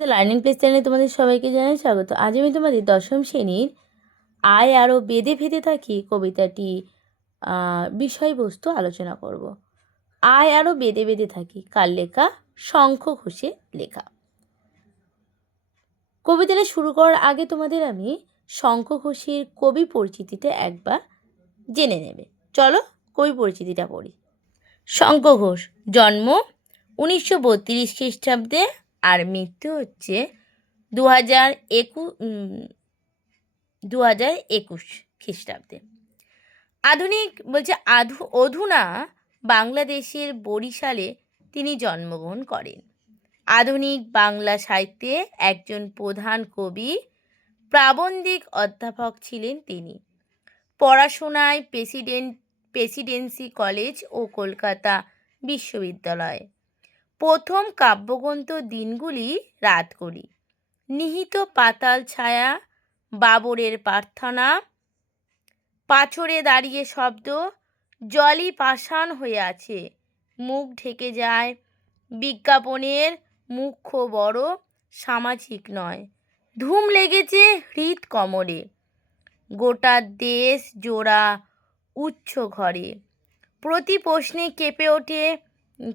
Learning place চ্যানেলে তোমাদের সবাইকে জানাই স্বাগত। আজ আমি তোমাদের দশম শ্রেণীর আয় আরও বেঁধে ভেদে থাকি কবিতাটি বিষয়বস্তু আলোচনা করব। আয় আরও বেঁধে বেঁধে থাকি, কার লেখা? শঙ্খ ঘোষের লেখা। কবিতাটা শুরু করার আগে তোমাদের আমি শঙ্খ ঘোষের কবি পরিচিতিটা একবার জেনে নেবে। চলো কবি পরিচিতিটা পড়ি। শঙ্খ ঘোষ জন্ম 1932 খ্রিস্টাব্দে আর মৃত্যু হচ্ছে 2021 খ্রিস্টাব্দে। অধুনা বাংলাদেশের বরিশালে তিনি জন্মগ্রহণ করেন। আধুনিক বাংলা সাহিত্যে একজন প্রধান কবি, প্রাবন্ধিক অধ্যাপক ছিলেন তিনি। পড়াশোনায় প্রেসিডেন্সি কলেজ ও কলকাতা বিশ্ববিদ্যালয়ে। প্রথম কাব্যগ্রন্থ দিনগুলি রাতগুলি, নিহিত পাতাল ছায়া, বাবরের প্রার্থনা, পাথরে দাঁড়িয়ে শব্দ, জলই পাষাণ হয়ে আছে, মুখ ঢেকে যায়, বিজ্ঞাপনের মুখ্য বড়, সামাজিক নয়, ধুম লেগেছে হৃদ কমলে, গোটা দেশ জোড়া উচ্চ ঘরে, প্রতি প্রশ্নে কেঁপে ওঠে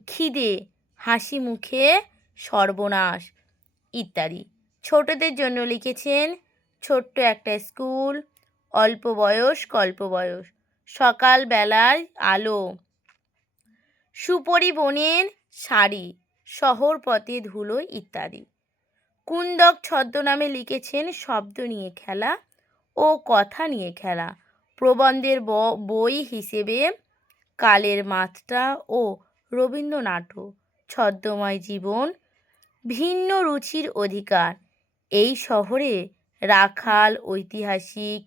খিদে, হাসি মুখে সর্বনাশ ইত্যাদি। ছোটদের জন্য লিখেছেন ছোট্ট একটা স্কুল, অল্প বয়স কল্প বয়স, সকালবেলার আলো, সুপরিবনের শাড়ি, শহর পথে ধুলো ইত্যাদি। কুন্দক ছদ্মনামে লিখেছেন শব্দ নিয়ে খেলা ও কথা নিয়ে খেলা, প্রবন্ধের বই হিসেবে কালের মাত্রা ও রবীন্দ্রনাটক, ছদ্মময় জীবন, ভিন্ন রুচির অধিকার, এই শহরে রাখাল, ঐতিহাসিক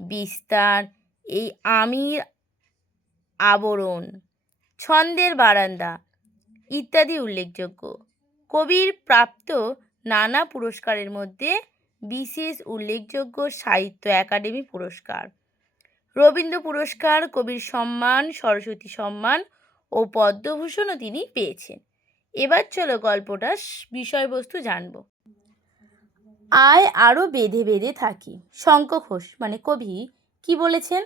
বিস্তার, এই আমির আবরণ, ছন্দের বারান্দা ইত্যাদি উল্লেখযোগ্য। কবির প্রাপ্ত নানা পুরস্কারের মধ্যে বিশেষ উল্লেখযোগ্য সাহিত্য একাডেমি পুরস্কার, রবীন্দ্র পুরস্কার, কবির সম্মান, সরস্বতী সম্মান ও পদ্মভূষণও তিনি পেয়েছেন। এবার চলো গল্পটা বিষয়বস্তু জানব। আয় আরও বেঁধে বেঁধে থাকি। শঙ্খ ঘোষ মানে কবি কি বলেছেন?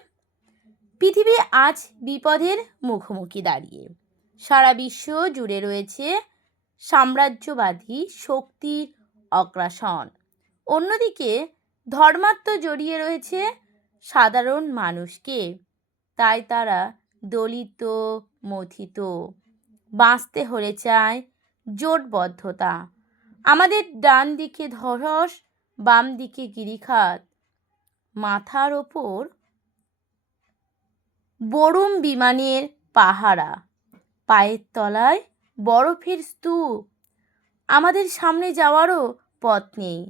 পৃথিবী আজ বিপদের মুখোমুখি দাঁড়িয়ে। সারা বিশ্ব জুড়ে রয়েছে সাম্রাজ্যবাদী শক্তির অগ্রাসন। অন্যদিকে ধর্মাত্ম জড়িয়ে রয়েছে সাধারণ মানুষকে। তাই তারা দলিত মথিত। বাঁচতে হলে চায় জোটবদ্ধতা। আমাদের ডান দিকে ধস, বাম দিকে গিরিখাত, মাথার ওপর বরুম বিমানের পাহারা, পায়ের তলায় বরফের স্তূপ। আমাদের সামনে যাওয়ারও পথ নেই,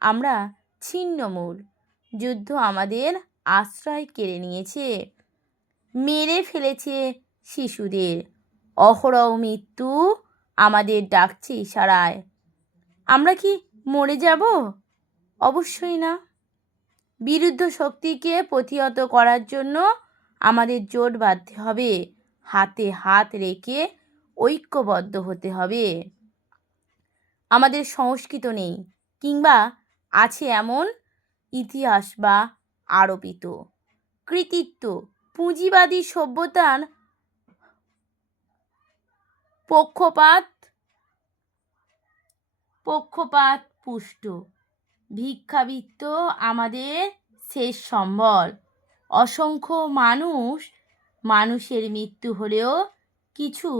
আমরা ছিন্নমূল। যুদ্ধ আমাদের আশ্রয় কেড়ে নিয়েছে, মেরে ফেলেছে শিশুদের। অহরহ মৃত্যু আমাদের ডাকছে ইশারায়। আমরা কি মরে যাব? অবশ্যই না। বিরুদ্ধ শক্তিকে প্রতিহত করার জন্য আমাদের জোট বাঁধতে হবে, হাতে হাত রেখে ঐক্যবদ্ধ হতে হবে। আমাদের সংস্কৃত নেই, কিংবা আছে এমন ইতিহাস বা আরোপিত কৃতিত্ব পুঁজিবাদী সভ্যতার পক্ষপাত পুষ্ট। ভিক্ষাবৃত্ত আমাদের শেষ সম্বল। অসংখ্য মানুষের মৃত্যু হলেও কিছু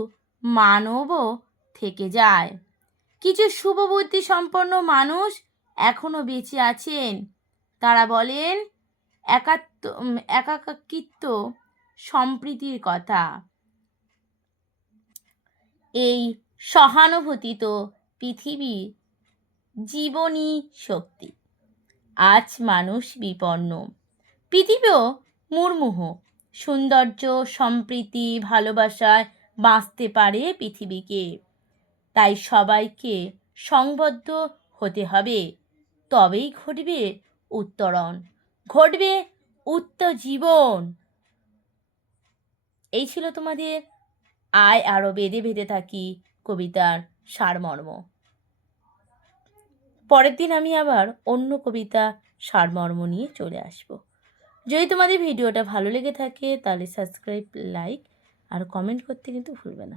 মানবও থেকে যায়। কিছু শুভবুদ্ধি সম্পন্ন মানুষ এখনো বেঁচে আছেন। তারা বলেন একাকিত্ব সম্প্রীতির কথা। এই সহানুভূতি তো পৃথিবীর জীবনী শক্তি। আজ মানুষ বিপন্ন, পৃথিবীও মুর্মুহ। সৌন্দর্য, সম্প্রীতি, ভালোবাসায় বাঁচতে পারে পৃথিবীকে। তাই সবাইকে সংবদ্ধ হতে হবে, তবেই ঘটবে উত্তরণ, ঘটবে উত্তরজীবন। এই ছিল তোমাদের আয় আরও বেঁধে বেঁধে থাকি কবিতার সারমর্ম। পরের দিন আমি আবার অন্য কবিতা সারমর্ম নিয়ে চলে আসব। যদি তোমাদের ভিডিওটা ভালো লেগে থাকে তাহলে সাবস্ক্রাইব, লাইক আর কমেন্ট করতে কিন্তু ভুলবে না।